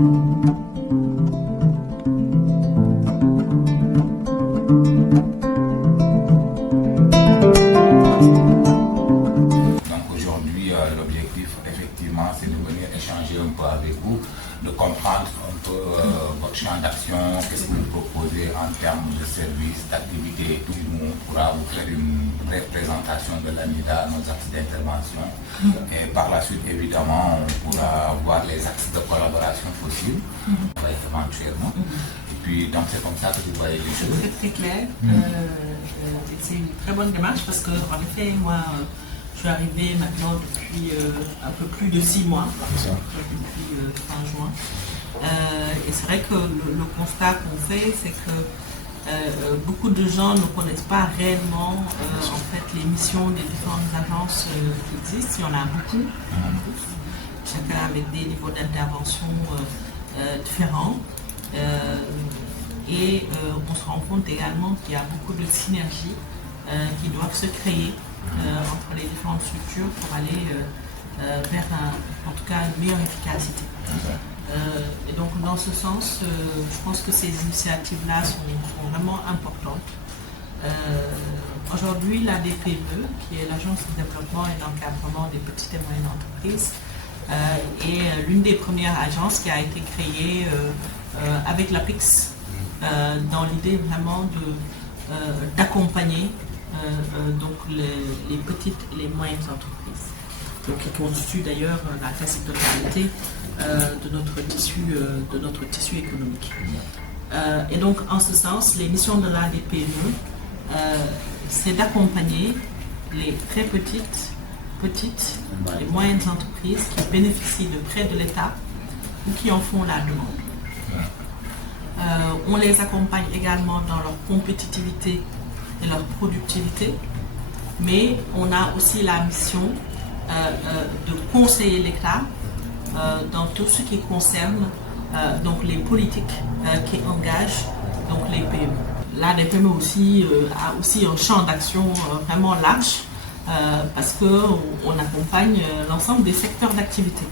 Aujourd'hui, l'objectif, effectivement, c'est de venir échanger un peu avec vous, de comprendre un peu votre champ d'action, qu'est-ce que vous proposez en termes de services, d'activités et tout. On pourra vous faire une brève présentation de l'ANIDA, nos axes d'intervention. Et par la suite, évidemment, on pourra voir les axes de collaboration possibles, éventuellement. Et puis, donc, c'est comme ça que vous voyez les choses. C'est très clair. C'est une très bonne démarche parce que, en effet, moi, je suis arrivée maintenant depuis un peu plus de 6 mois, depuis fin juin. Et c'est vrai que le constat qu'on fait, c'est que beaucoup de gens ne connaissent pas réellement en fait, les missions des différentes agences qui existent. Il y en a beaucoup, chacun avec des niveaux d'intervention différents. Et on se rend compte également qu'il y a beaucoup de synergies qui doivent se créer entre les différentes structures pour aller vers en tout cas une meilleure efficacité. Et donc dans ce sens, je pense que ces initiatives-là sont vraiment importantes. Aujourd'hui, la DPME, qui est l'Agence de développement et d'encadrement des petites et moyennes entreprises, est l'une des premières agences qui a été créée avec l'APIX dans l'idée vraiment d'accompagner donc les petites et les moyennes entreprises, donc qui constituent d'ailleurs la quasi-totalité de notre tissu économique. Et donc en ce sens, les missions de la DPME, c'est d'accompagner les très petites et moyennes entreprises qui bénéficient de prêts de l'État ou qui en font la demande. On les accompagne également dans leur compétitivité et leur productivité, mais on a aussi la mission de conseiller l'État dans tout ce qui concerne donc les politiques qui engagent donc les PME. La DPME aussi a aussi un champ d'action vraiment large parce qu'on accompagne l'ensemble des secteurs d'activité.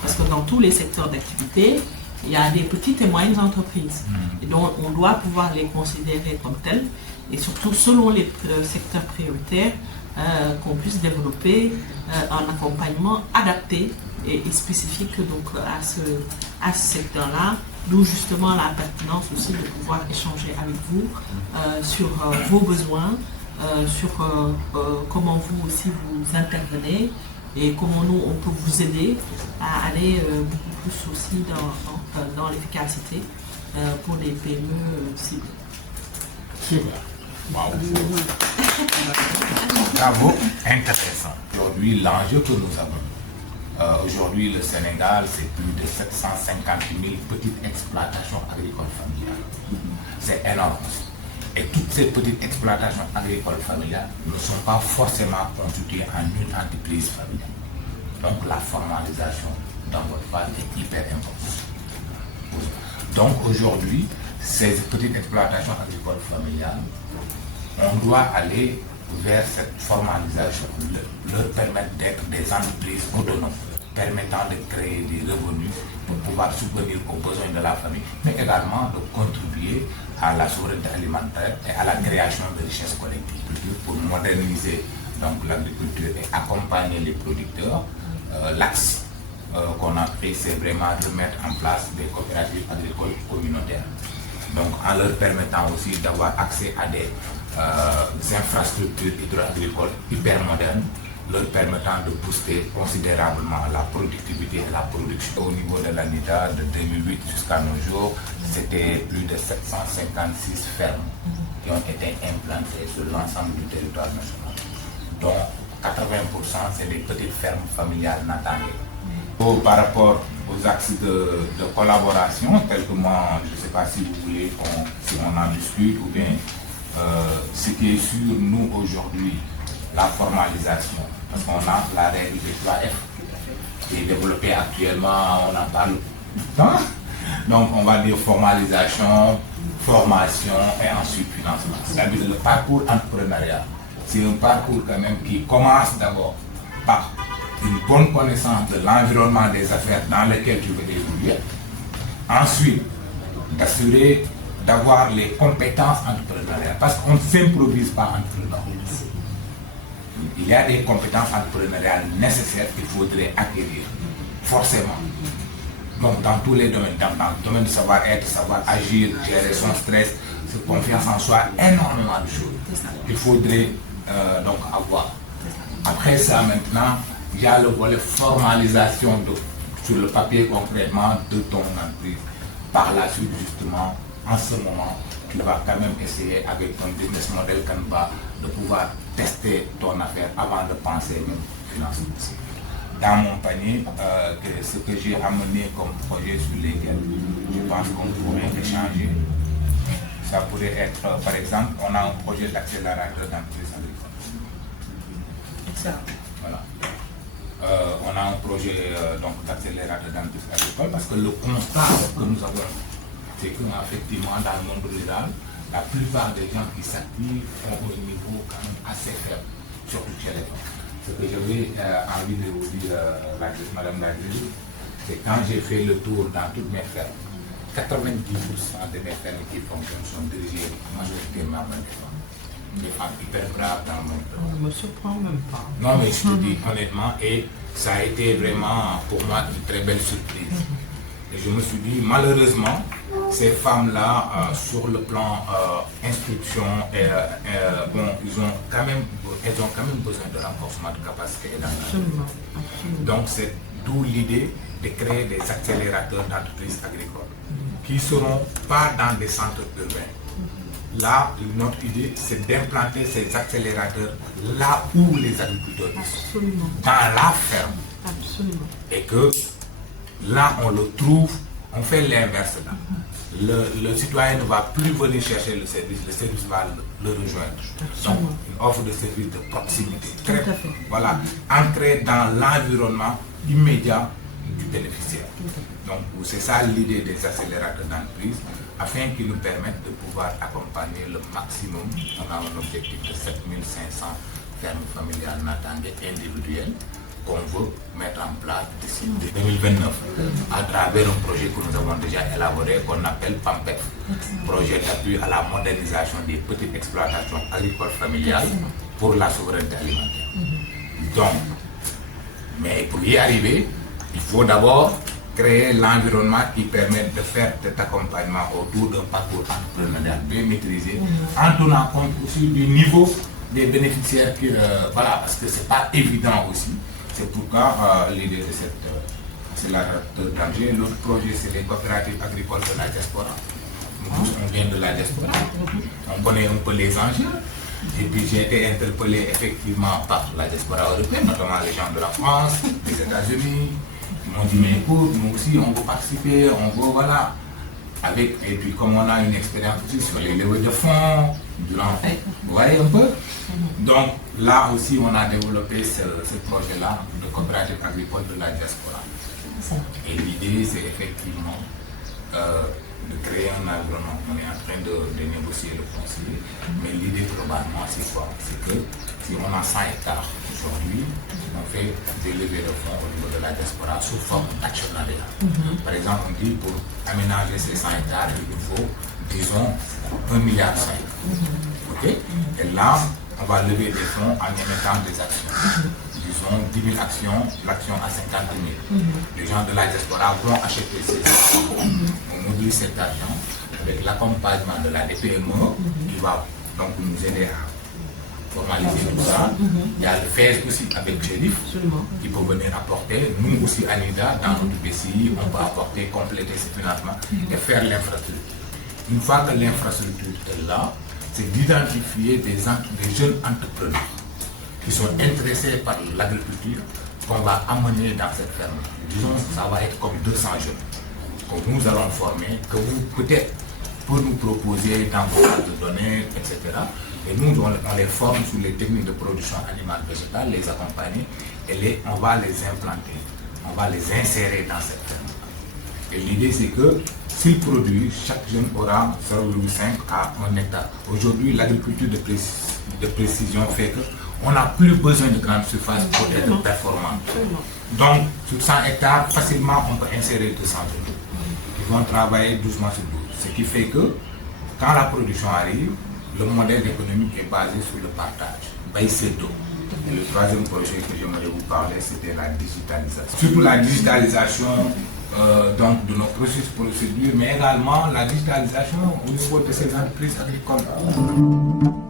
Parce que dans tous les secteurs d'activité, il y a des petites et moyennes entreprises. Et donc on doit pouvoir les considérer comme telles, et surtout selon les secteurs prioritaires, qu'on puisse développer un accompagnement adapté et spécifique donc, à ce secteur-là, d'où justement la pertinence aussi de pouvoir échanger avec vous sur vos besoins, sur comment vous aussi vous intervenez et comment nous on peut vous aider à aller beaucoup plus aussi dans l'efficacité pour les PME ciblées. Super. Wow. Bravo, intéressant. Aujourd'hui, l'enjeu que nous avons, aujourd'hui le Sénégal, c'est plus de 750 000 petites exploitations agricoles familiales. C'est énorme. Et toutes ces petites exploitations agricoles familiales ne sont pas forcément constituées en une entreprise familiale. Donc la formalisation dans votre phase est hyper importante. Donc aujourd'hui, ces petites exploitations agricoles familiales, on doit aller vers cette formalisation, leur permettre d'être des entreprises autonomes, permettant de créer des revenus pour pouvoir subvenir aux besoins de la famille, mais également de contribuer à la souveraineté alimentaire et à la création de richesses collectives. Pour moderniser l'agriculture et accompagner les producteurs, l'axe qu'on a pris, c'est vraiment de mettre en place des coopératives agricoles communautaires. Donc en leur permettant aussi d'avoir accès à des infrastructures hydro-agricoles hyper modernes, leur permettant de booster considérablement la productivité et la production. Au niveau de l'ANIDA, de 2008 jusqu'à nos jours, c'était plus de 756 fermes qui ont été implantées sur l'ensemble du territoire national, dont 80% c'est des petites fermes familiales natalières. Par rapport aux axes de collaboration, tels que moi, je ne sais pas si vous voulez si on en discute, ou bien ce qui est sur nous aujourd'hui, la formalisation, parce qu'on a la règle des 3F qui est développée actuellement, on en parle tout le temps. Donc on va dire formalisation, formation et ensuite financement. C'est-à-dire le parcours entrepreneurial, c'est un parcours quand même qui commence d'abord par une bonne connaissance de l'environnement des affaires dans lequel tu veux évoluer, Ensuite, d'assurer d'avoir les compétences entrepreneuriales, parce qu'on ne s'improvise pas entrepreneur. Il y a des compétences entrepreneuriales nécessaires qu'il faudrait acquérir, forcément. Donc dans tous les domaines, dans le domaine du savoir-être, savoir agir, gérer son stress, se confiance en soi, énormément de choses qu'il faudrait donc avoir. Après ça, maintenant, il y a le volet formalisation sur le papier concrètement de ton entreprise. Par la suite, justement, en ce moment, tu vas quand même essayer avec ton business model Canva de pouvoir tester ton affaire avant de penser même financement. Dans mon panier, ce que j'ai amené comme projet sur lesquels je pense qu'on pourrait échanger, ça pourrait être, par exemple, on a un projet d'accélérateur d'entreprise agricole. Excellent. Voilà. On a un projet d'accélérateur d'entreprise agricole parce que le constat que nous avons, c'est qu'effectivement, dans le monde rural, la plupart des gens qui s'activent ont un niveau quand même assez faible, surtout chez les femmes. Ce que j'avais envie de vous dire, Madame Lagri, c'est quand j'ai fait le tour dans toutes mes fermes, 90% de mes fermes qui fonctionnent sont dirigées majoritairement par des femmes. Des femmes hyper braves dans le monde. On ne me surprend même pas. Non, mais je te dis honnêtement, et ça a été vraiment pour moi une très belle surprise. Et je me suis dit, malheureusement, ces femmes-là, sur le plan instruction, bon, elles ont quand même besoin de renforcement de capacité et d'engagement. Donc, c'est d'où l'idée de créer des accélérateurs d'entreprises agricoles qui ne seront pas dans des centres urbains. Là, notre idée, c'est d'implanter ces accélérateurs là où les agriculteurs sont, dans la ferme. Absolument. Et que là, on le trouve, on fait l'inverse là. Le citoyen ne va plus venir chercher le service va le rejoindre. Donc, une offre de service de proximité. Très, voilà, entrer dans l'environnement immédiat du bénéficiaire. Donc, c'est ça l'idée des accélérateurs d'entreprise, afin qu'ils nous permettent de pouvoir accompagner le maximum. On a un objectif de 7500 fermes familiales natangées individuelles qu'on veut mettre en place d'ici 2029 à travers un projet que nous avons déjà élaboré qu'on appelle PAMPEF, projet d'appui à la modernisation des petites exploitations agricoles familiales pour la souveraineté alimentaire. Donc, mais pour y arriver, il faut d'abord créer l'environnement qui permet de faire cet accompagnement autour d'un parcours entrepreneurial bien maîtrisé, en tenant compte aussi du niveau des bénéficiaires, voilà, parce que ce n'est pas évident aussi. C'est pourquoi l'idée de cette accélérateur d'Angers. L'autre projet, c'est les coopératives agricoles de la diaspora. Nous tous, on vient de la diaspora, on connaît un peu les enjeux. Et puis j'ai été interpellé effectivement par la diaspora européenne, notamment les gens de la France, des États-Unis. Ils m'ont dit, mais écoute, nous aussi on veut participer, on veut, voilà. Et puis comme on a une expérience aussi sur les levées de fonds, vous voyez un peu. Donc là aussi on a développé ce projet-là de coopérative agricole de la diaspora. Et l'idée c'est effectivement de créer un environnement. On est en train de négocier le foncier, mais l'idée globalement c'est quoi? C'est que si on a 100 hectares aujourd'hui, on fait des levées de fonds au niveau de la diaspora sous forme d'actionnariat. Par exemple, on dit pour aménager ces 100 hectares, il nous faut, disons, 1,5 milliard. Okay? Et là, on va lever des fonds en émettant des actions. Disons 10 000 actions, l'action à 50 000. Les gens de la diaspora vont acheter ces actions. On mobilise cet argent avec l'accompagnement de la DPME qui va donc nous aider à formaliser tout ça. Il y a le FES aussi avec Chérif qui peut venir apporter. Nous aussi, ANIDA, dans notre PCI, on peut apporter, compléter ce financement et faire l'infrastructure. Une fois que l'infrastructure est là, c'est d'identifier des jeunes entrepreneurs qui sont intéressés par l'agriculture qu'on va amener dans cette ferme. Disons que ça va être comme 200 jeunes que nous allons former, que vous peut-être pour nous proposer dans vos bases de données, etc. Et nous, on les forme sur les techniques de production animale végétale, les accompagner et on va les implanter, on va les insérer dans cette ferme. Et l'idée, c'est que s'ils produisent, chaque jeune aura 0,5 à 1 hectare. Aujourd'hui, l'agriculture de précision fait qu'on n'a plus besoin de grandes surfaces pour être performant. Donc, sur 100 hectares, facilement, on peut insérer 200 jeunes. vont travailler doucement sur douce. Ce qui fait que quand la production arrive, le modèle économique est basé sur le partage. Et le troisième projet que j'aimerais vous parler, c'était la digitalisation. Surtout la digitalisation donc de nos processus procédures, mais également la digitalisation au niveau de ces entreprises agricoles.